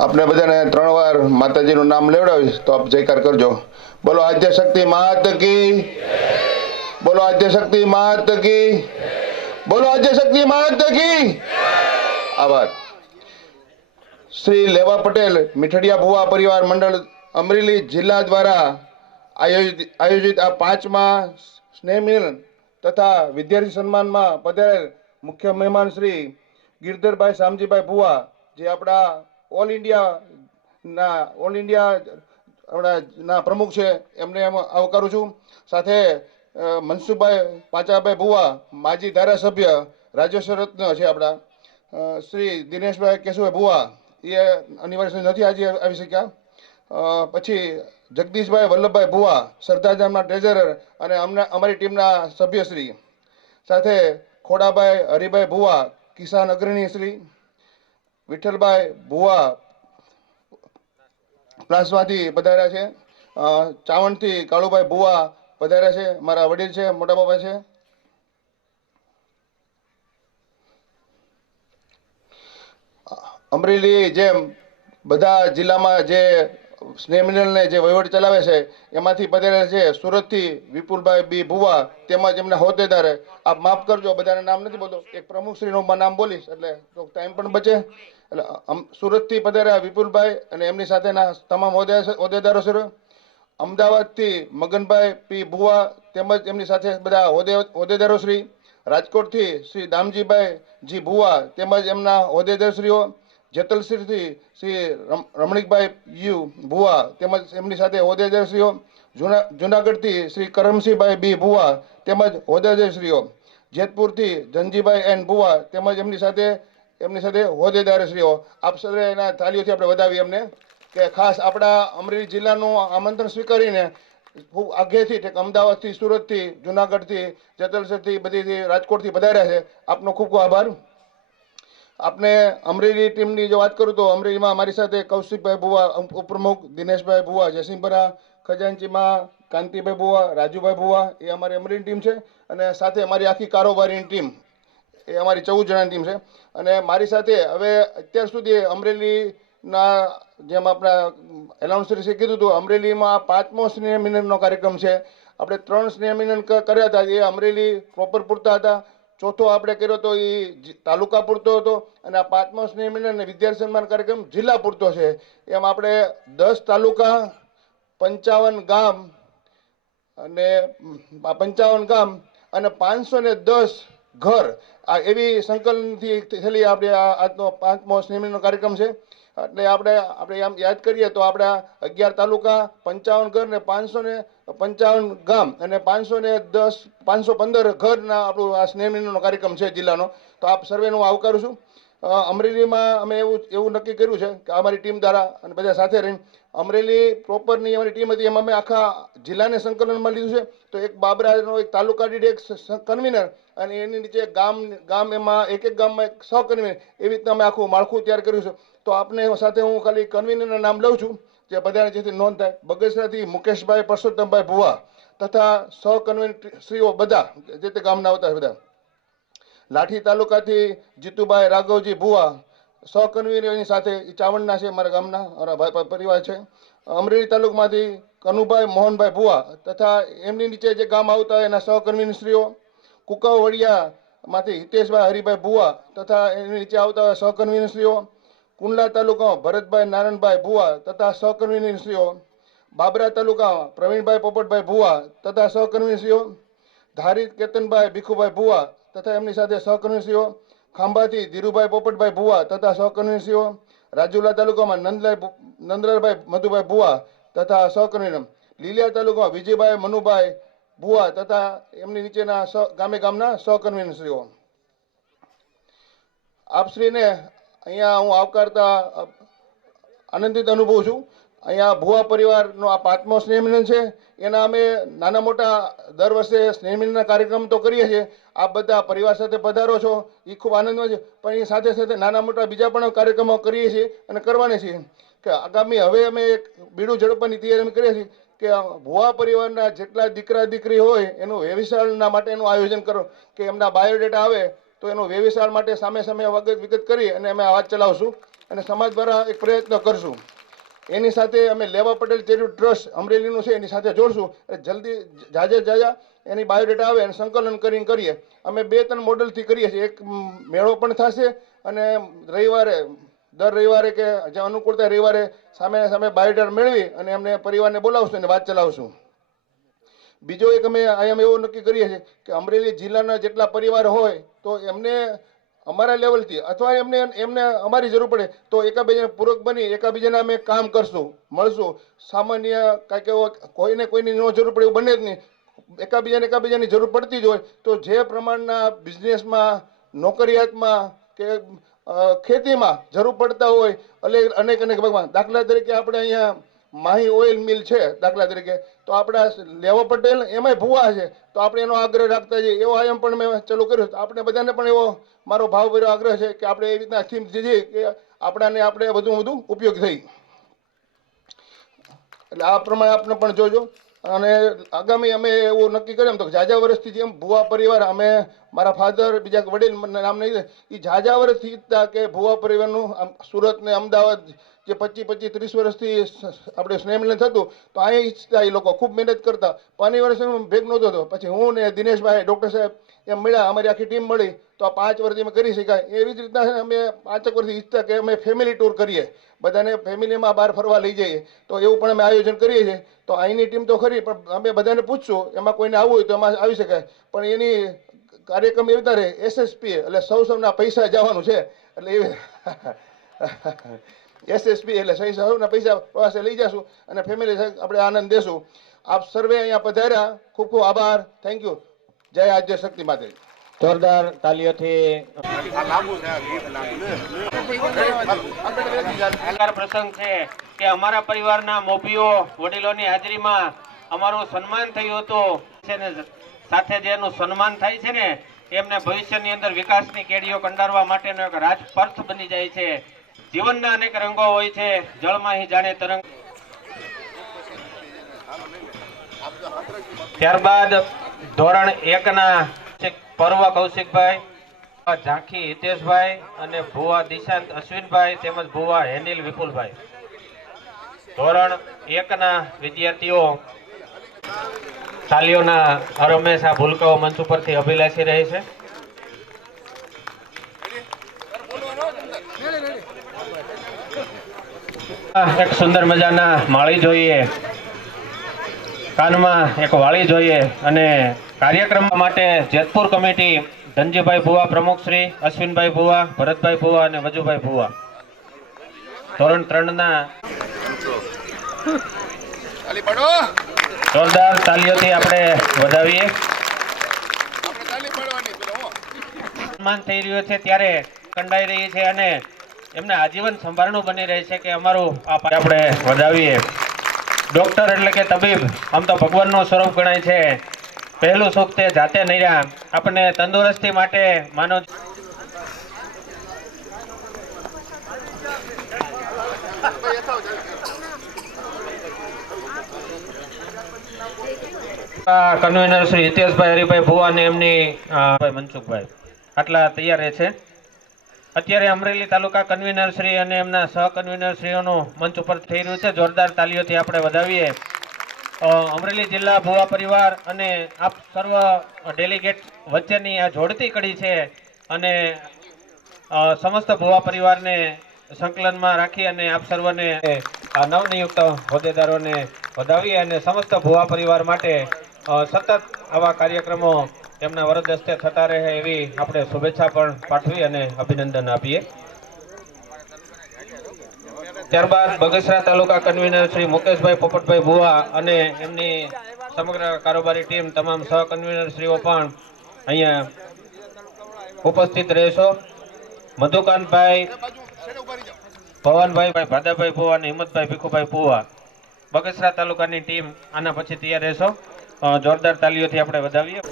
आपने बधाने 3 વાર માતાજીનું નામ લેવડાવીશ તો આપ જયકાર કરજો। બોલો આદ્ય શક્તિ માત કી, બોલો આદ્ય શક્તિ માત કી, બોલો આદ્ય શક્તિ માત કી। આભાર। શ્રી લેવા પટેલ મીઠડિયા ભુવા પરિવાર મંડળ અમરેલી જિલ્લા દ્વારા આયોજિત આ 5મા સ્નેહ મિલન તથા વિદ્યાર્થી સન્માનમાં પધારેલ મુખ્ય મહેમાન શ્રી ગિરધરભાઈ શામજીભાઈ ભુવા, જે આપણા ઓલ ઇન્ડિયાના પ્રમુખ છે, એમને આવકારું છું। સાથે મનસુખભાઈ પાંચાભાઈ ભુવા, માજી ધારાસભ્ય, રાજ્ય રત્ન છે આપણા। શ્રી દિનેશભાઈ કેશુભાઈ ભુવા, એ અનિવાર્ય નથી આજે આવી શક્યા। પછી જગદીશભાઈ વલ્લભભાઈ ભુવા, સરદારધામના ટ્રેઝરર અને અમારી ટીમના સભ્યશ્રી। સાથે ખોડાભાઈ હરિભાઈ ભુવા, કિસાન અગ્રણી શ્રી। વિઠ્ઠલભાઈ ભુવા પ્લાસમાંથી પધાર્યા છે। ચાવણથી કાળુભાઈ ભુવા પધાર્યા છે, મારા વડીલ છે, મોટા બાબા છે। અમરેલી જેમ બધા જિલ્લામાં જે સ્નેહ મિલનને જે વહીવટ ચલાવે છે એમાંથી પધારેલા છે સુરતથી વિપુલભાઈ બી ભુવા, તેમજ એમના હોદ્દેદાર, આપ માફ કરજો બધાના નામ નથી બોલતો, એક પ્રમુખશ્રીનું નામ બોલીશ એટલે ટાઈમ પણ બચે। એટલે સુરતથી પધાર્યા વિપુલભાઈ અને એમની સાથેના તમામ હોદ્દેદારો છે। અમદાવાદથી મગનભાઈ પી ભુવા તેમજ એમની સાથે બધા હોદ્દેદારો શ્રી। રાજકોટથી શ્રી દામજીભાઈ જી ભુવા તેમજ એમના હોદ્દેદારશ્રીઓ। જેતલસરથી શ્રી રમણીકભાઈ યુ ભુવા તેમજ એમની સાથે હોદ્દેદારશ્રીઓ। જુનાગઢથી શ્રી કરમસિંહભાઈ બી ભુવા તેમજ હોદ્દેદારશ્રીઓ। જેતપુરથી ધનજીભાઈ એન ભુવા તેમજ એમની સાથે હોદ્દેદારશ્રીઓ। આપ સર્વે એના તાલીઓથી આપણે વધાવીએ એમને, કે ખાસ આપણા અમરેલી જિલ્લાનું આમંત્રણ સ્વીકારીને ખૂબ આગેથી અમદાવાદથી, સુરતથી, જુનાગઢથી, જેતલસરથી, બધીથી, રાજકોટથી પધાર્યા છે। આપનો ખૂબ ખૂબ આભાર। આપને અમરેલી ટીમની જો વાત કરું તો અમરેલીમાં મારી સાથે કૌશિકભાઈ ભુવા ઉપપ્રમુખ, દિનેશભાઈ ભુવા જયસિંહપરા, ખજાનચીમાં કાંતિભાઈ ભુવા, રાજુભાઈ ભુવા, એ અમારી અમરેલી ટીમ છે। અને સાથે અમારી આખી કારોબારીની ટીમ, એ અમારી 14 જણાની ટીમ છે। અને મારી સાથે હવે અત્યાર સુધી અમરેલીના જેમ આપણા એનાઉન્સરે કીધું હતું, અમરેલીમાં 5મો સ્નેહ મિલનનો કાર્યક્રમ છે। આપણે 3 સ્નેહ મિલન કર્યા હતા, એ અમરેલી પ્રોપર પૂરતા હતા। ચોથો આપણે કર્યો તો એ તાલુકા પૂરતો હતો, અને આ 5મો સ્નેહ મિલન અને વિદ્યાર્થી સન્માન કાર્યક્રમ જિલ્લા પૂરતો છે। એમ આપણે 10 તાલુકા, 55 ગામ અને 510 ઘર, આ એવી સંકલનથી થયેલી આપણે આજનો 5મો સ્નેહ મિલનનો કાર્યક્રમ છે। એટલે આપણે આમ યાદ કરીએ તો આપણા 11 તાલુકા, 55 ઘર ને 555 ગામ અને 515 ઘરના આપણું આ સ્નેહ મિલનનો કાર્યક્રમ છે જિલ્લાનો। તો આપ સર્વેનું હું આવકારું છું। અમરેલીમાં અમે એવું નક્કી કર્યું છે કે અમારી ટીમ દ્વારા અને બધા સાથે રહીને અમરેલી પ્રોપરની અમારી ટીમ હતી, એમાં અમે આખા જિલ્લાને સંકલનમાં લીધું છે। તો એક બાબરાનો એક તાલુકા દીઠ એક કન્વીનર અને એની નીચે ગામ એમાં એક ગામમાં એક સહકન્વીનર, એવી રીતના અમે આખું માળખું તૈયાર કર્યું છે। તો આપને સાથે હું ખાલી કન્વીનરના નામ લઉં છું, જે બધાને જેથી નોંધ થાય। બગસરાથી મુકેશભાઈ પરસોત્તમભાઈ ભુવા તથા સહકન્વીનર શ્રીઓ બધા જે તે ગામના આવતા બધા। લાઠી તાલુકાથી જીતુભાઈ રાઘવજી ભુવા, સહકન્વીનરની સાથે ચાવણના છે, મારા ગામના મારા ભાઈ પરિવાર છે। અમરેલી તાલુકામાંથી કનુભાઈ મોહનભાઈ ભુવા તથા એમની નીચે જે ગામ આવતા હોય એના સહકન્વીનર શ્રીઓ। કુકાવડિયામાંથી હિતેશભાઈ હરિભાઈ ભુવા તથા એની નીચે આવતા હોય સહકન્વીનર શ્રીઓ। કુંડલા તાલુકામાં ભરતભાઈ નારાયણભાઈ ભુવા તથા સહકન્વીનર શ્રીઓ। બાબરા તાલુકામાં પ્રવીણભાઈ પોપટભાઈ ભુવા તથા સહકન્વીનર શ્રીઓ। ધારી કેતનભાઈ ભીખુભાઈ ભુવા તથા એમની સાથે સહકન્વીનર શ્રીઓ। ખાંભાથી ધીરુભાઈ પોપટભાઈ ભુવા તથા સહકન્વીનર શ્રીઓ। રાજુલા તાલુકામાં નંદલાલભાઈ મધુભાઈ ભુવા તથા સહકન્વીનર। લીલિયા તાલુકામાં વિજયભાઈ મનુભાઈ ભુવા તથા એમની નીચેના ગામના સહકન્વીનર શ્રીઓ। આપશ્રીને અહીંયા હું આવકારતા આનંદિત અનુભવું છું। અહીંયા ભુવા પરિવારનો આ 5મો સ્નેહ મિલન છે। એના અમે નાના મોટા દર વર્ષે સ્નેહ મિલનના કાર્યક્રમ તો કરીએ છીએ। આપ બધા પરિવાર સાથે પધારો છો, એ ખૂબ આનંદમાં છે, પણ એ સાથે સાથે નાના મોટા બીજા પણ કાર્યક્રમો કરીએ છીએ અને કરવાના છીએ। કે આગામી હવે અમે એક બીડું ઝડપવાની તૈયારી અમે કરીએ છીએ કે ભુવા પરિવારના જેટલા દીકરા દીકરી હોય એનું વ્યવસાયના માટેનું આયોજન કરો, કે એમના બાયોડેટા આવે તો એનું વ્યવસાય માટે સામે વિગત કરી અને અમે વાત ચલાવશું। અને સમાજ દ્વારા એક પ્રયત્ન કરશું. એની સાથે અમે લેવા પટેલ ચેરિટેબલ ટ્રસ્ટ અમરેલીનું છે એની સાથે જોડશું. જલ્દી જાજા એની બાયોડેટા આવે અને સંકલન કરીને કરીએ. અમે 2-3 મોડલથી કરીએ છીએ. એક મેળો પણ થશે અને દર રવિવારે કે જે અનુકૂળતા રવિવારે સામે બાયોડેટા મેળવી અને અમને પરિવારને બોલાવશું અને વાત ચલાવશું. બીજો એક અમે એવું નક્કી કરીએ છીએ કે અમરેલી જિલ્લાના જેટલા પરિવાર હોય તો એમને અમારા લેવલથી અથવા એમને અમારી જરૂર પડે તો એકાબીજાને પૂરક બની એકાબીજાને અમે કામ કરશું, મળશું. સામાન્ય કાંઈક એવો કોઈની ન જરૂર પડે એવું બને જ નહીં. એકાબીજાની જરૂર પડતી જ હોય તો જે પ્રમાણના બિઝનેસમાં, નોકરિયાતમાં કે ખેતીમાં જરૂર પડતા હોય અનેક ભાગમાં. દાખલા તરીકે આપણે અહીંયા માહી ઓઇલ મિલ છે દાખલા તરીકે, તો આપણા લેવા પટેલ એમાંય ભૂવા છે, તો આપણે એનો આગ્રહ રાખતા જઈએ. એવો આયામ પણ મેં ચાલુ કર્યો. આપણે બધાને પણ એવો મારો ભાવભર્યો આગ્રહ છે કે આપણે એવી રીતના થીમ દીધી કે આપણે વધુ ઉપયોગ થઈ. એટલે આ પ્રમાણે આપણે પણ જોજો. અને આગામી અમે એવું નક્કી કર્યું તો જાજા વર્ષથી જેમ ભુવા પરિવાર અમે મારા ફાધર બીજા વડીલ નામ નહીં એ જાજા વર્ષથી ઈચ્છતા કે ભુવા પરિવારનું સુરત ને અમદાવાદ જે 25-30 વર્ષથી આપણે સ્નેહ મિલન થતું તો અહીંયા ઈચ્છતા. એ લોકો ખૂબ મહેનત કરતા. 5 વર્ષ ભેગ નહોતો થતો. પછી હું ને દિનેશભાઈ ડૉક્ટર સાહેબ એમ મળ્યા, અમારી આખી ટીમ મળી તો આ 5 વર્ષથી અમે કરી શકાય. એવી જ રીતના અમે 5 વર્ષથી ઈચ્છતા કે અમે ફેમિલી ટૂર કરીએ, બધાને ફેમિલીમાં બહાર ફરવા લઈ જઈએ. તો એવું પણ અમે આયોજન કરીએ છીએ. તો અહીંની ટીમ તો ખરી પણ અમે બધાને પૂછશું એમાં કોઈને આવવું હોય તો એમાં આવી શકાય. પણ એની કાર્યક્રમ એવી રીતે રહે SSP એટલે સૌના પૈસા જવાનું છે. એટલે એવી SSP એટલે સૌના પૈસા પ્રવાસે લઈ જશું અને ફેમિલી આપણે આનંદ દેશું. આપ સર્વે અહીંયા પધાર્યા, ખૂબ ખૂબ આભાર. Thank you. જય આદ્ય શક્તિ માતાજી. જોરદાર તાલીઓથી પ્રસંગ છે કે અમારા પરિવારના મોભીઓ વડીલોની હાજરીમાં અમારું સન્માન થયું હતું. સાથે જેનું સન્માન થાય છે ને એમને ભવિષ્યની અંદર વિકાસની કેડીઓ કંડારવા માટેનો એક રાજપર્થ બની જાય છે. જીવનના અનેક રંગો હોય છે, જળમાં હી જાણે તરંગ. ત્યારબાદ ધોરણ 1 ના પરવા કૌશિકભાઈ, ઝાંખી હિતેશભાઈ અને ભુવા દિશાંત અશ્વિનભાઈ તેમજ ભુવા હેનિલ વિપુલભાઈ, ધોરણ 1 ના વિદ્યાર્થીઓ તાલીઓના હરમેશા ભૂલકાઓ મંચ ઉપરથી અભિલાષી રહે છે. એક સુંદર મજાના માળી જોઈએ, કાનમાં એક વાળી જોઈએ. અને કાર્યક્રમ માટે જેતપુર કમિટી ધનજીભાઈ ભુવા પ્રમુખ શ્રી, અશ્વિનભાઈ ભુવા, ભરતભાઈ ભુવા અને વજુભાઈ ભુવા. ધોરણ 3 ના જોરદાર તાલીઓથી આપણે વધાવીએ. સન્માન થઈ રહ્યું છે ત્યારે કંડાઈ રહી છે અને એમને આજીવન સંભારણું બની રહે છે કે અમારું આપણે વધાવીએ. ડોક્ટર એટલે કે તબીબ આમ તો ભગવાનનું સ્વરૂપ ગણાય છે. પહેલું સુખ તે જાતે નર્યા. આપણને તંદુરસ્તી માટે માનવ કન્વીનર શ્રી હિતેશભાઈ હરિભાઈ ભુવા અને એમની મનસુખભાઈ આટલા તૈયાર છે. અત્યારે અમરેલી તાલુકા કન્વીનર શ્રી અને એમના સહ કન્વીનર શ્રીઓનું મંચ ઉપર થઈ રહ્યું છે. જોરદાર તાલીઓથી આપણે વધાવીએ. અમરેલી જિલ્લા ભુવા પરિવાર અને આપ સર્વ ડેલિગેટ વચ્ચેની આ જોડતી કડી છે અને સમસ્ત ભુવા પરિવારને સંકલનમાં રાખી અને આપ સર્વને નવનિયુક્ત હોદ્દેદારોને વધાવીએ અને સમસ્ત ભુવા પરિવાર માટે સતત આવા કાર્યક્રમો તેમના વરદ હસ્તે થતા રહે એવી આપણે શુભેચ્છા પણ પાઠવી અને અભિનંદન આપીએ. ત્યારબાદ બગસરા તાલુકા કન્વીનર શ્રી મુકેશભાઈ પોપટભાઈ ભુવા અને એમની સમગ્ર કારોબારી ટીમ, તમામ સહ કન્વીનર શ્રીઓ પણ અહીંયા ઉપસ્થિત રહેશો. મધુકાંતભાઈ, ભવનભાઈ, ભાદાભાઈ ભુવા અને હિંમતભાઈ ભીખુભાઈ ભુવા, બગસરા તાલુકાની ટીમ આના પછી તૈયાર રહેશો. જોરદાર તાલીઓથી આપણે વધાવીએ.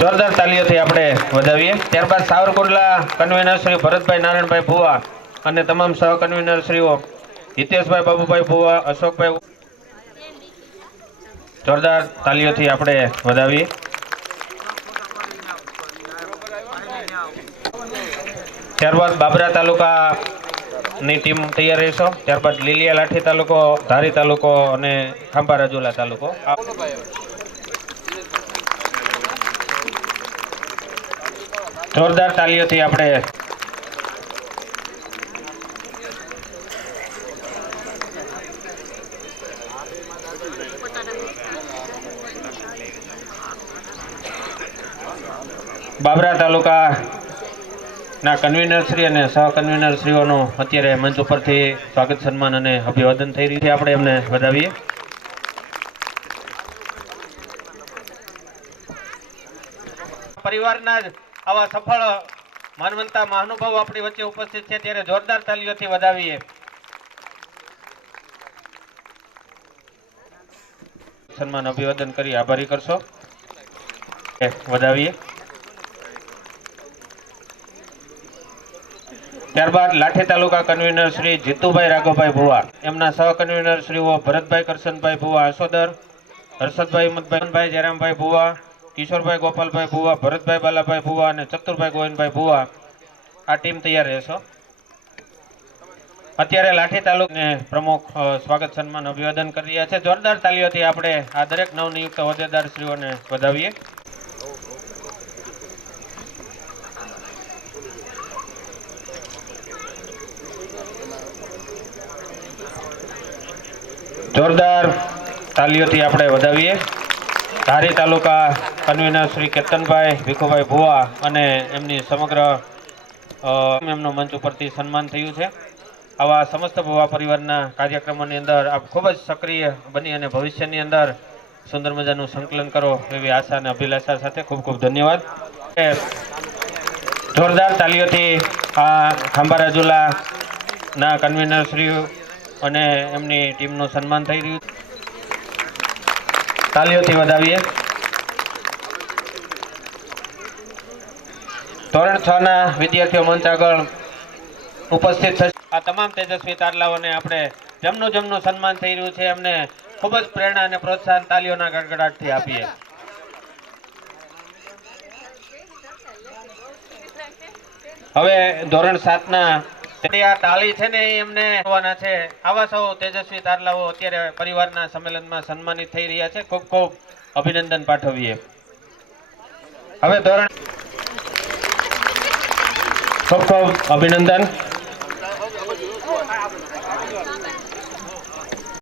જોરદાર તાલીઓથી આપણે વધાવીએ. ત્યારબાદ સાવરકુંડલા કન્વીનર શ્રી ભરતભાઈ નારાયણભાઈ ભુવા અને તમામ સહ કન્વીનર શ્રીઓ હિતેશભાઈ બાબુભાઈ ભુવા, અશોકભાઈ. જોરદાર તાલીઓથી આપણે વધાવીએ. ત્યારબાદ બાબરા તાલુકાની ટીમ તૈયાર રહેશો. ત્યારબાદ લીલિયા લાઠી તાલુકો, ધારી તાલુકો અને ખાંભા રાજુલા તાલુકો. જોરદાર તાલીઓથી આપણે બાબરા તાલુકાના કન્વીનરશ્રી અને સહકન્વીનરશ્રીઓનું અત્યારે મંચ ઉપરથી સ્વાગત સન્માન અને અભિવાદન થઈ રહ્યું છે. આપણે એમને વધાવીએ. પરિવારના જ આવા સફળ માનવંતા મહાનુભાવો આપણી વચ્ચે ઉપસ્થિત છે ત્યારે જોરદાર તાલીઓથી વધાવીએ. સન્માન અભિવાદન કરી આભારી કરશો. વધાવીએ. ત્યારબાદ લાઠી તાલુકા કન્વીનર શ્રી જીતુભાઈ રાઘવભાઈ ભુવા, એમના સહ કન્વીનર શ્રીઓ ભરતભાઈ કરશનભાઈ ભુવા આસોદર, હર્ષદભાઈ હિંમતભાઈ જયરામભાઈ ભુવા, કિશોરભાઈ ગોપાલભાઈ ભુવા, ભરતભાઈ બાલાભાઈ ભુવા અને ચતુરભાઈ ગોવિંદભાઈ ભુવા આ ટીમ તૈયાર રહેશો. અત્યારે લાઠી તાલુકાને પ્રમુખ સ્વાગત સન્માન અભિવાદન કરી રહ્યા છે. જોરદાર તાલીઓથી આપણે આ દરેક નવનિયુક્ત હોદ્દેદાર શ્રીઓને વધાવીએ. જોરદાર તાલીઓથી આપણે વધાવીએ. ધારી તાલુકા કન્વીનર શ્રી કેતનભાઈ ભીખુભાઈ ભુવા અને એમની સમગ્ર એમનું મંચ ઉપરથી સન્માન થયું છે. આવા સમસ્ત ભુવા પરિવારના કાર્યક્રમોની અંદર આપ ખૂબ જ સક્રિય બની અને ભવિષ્યની અંદર સુંદર મજાનું સંકલન કરો એવી આશા અને અભિલાષા સાથે ખૂબ ખૂબ ધન્યવાદ. જોરદાર તાલીઓથી આ ખાંભા રાજુલાના કન્વીનર શ્રી અને એમની ટીમનું સન્માન થઈ રહ્યું. તાલીઓથી વધાવીએ. ધોરણ 6 ના વિદ્યાર્થીઓ મંચ આગળ ઉપસ્થિત થશે. આ તમામ તેજસ્વી તારલાઓને આપણે જેમનું સન્માન થઈ રહ્યું છે એમને ખૂબ જ પ્રેરણા અને પ્રોત્સાહન તાલીઓના ગડગડાટથી આપીએ. હવે ધોરણ 7 ના આ તાળી છે ને એમને હોવાના છે. આવા સૌ તેજસ્વી તારલાઓ અત્યારે પરિવારના સંમેલનમાં સન્માનિત થઈ રહ્યા છે. ખૂબ ખૂબ અભિનંદન પાઠવીએ. હવે ધોરણ ખૂબ ખૂબ અભિનંદન.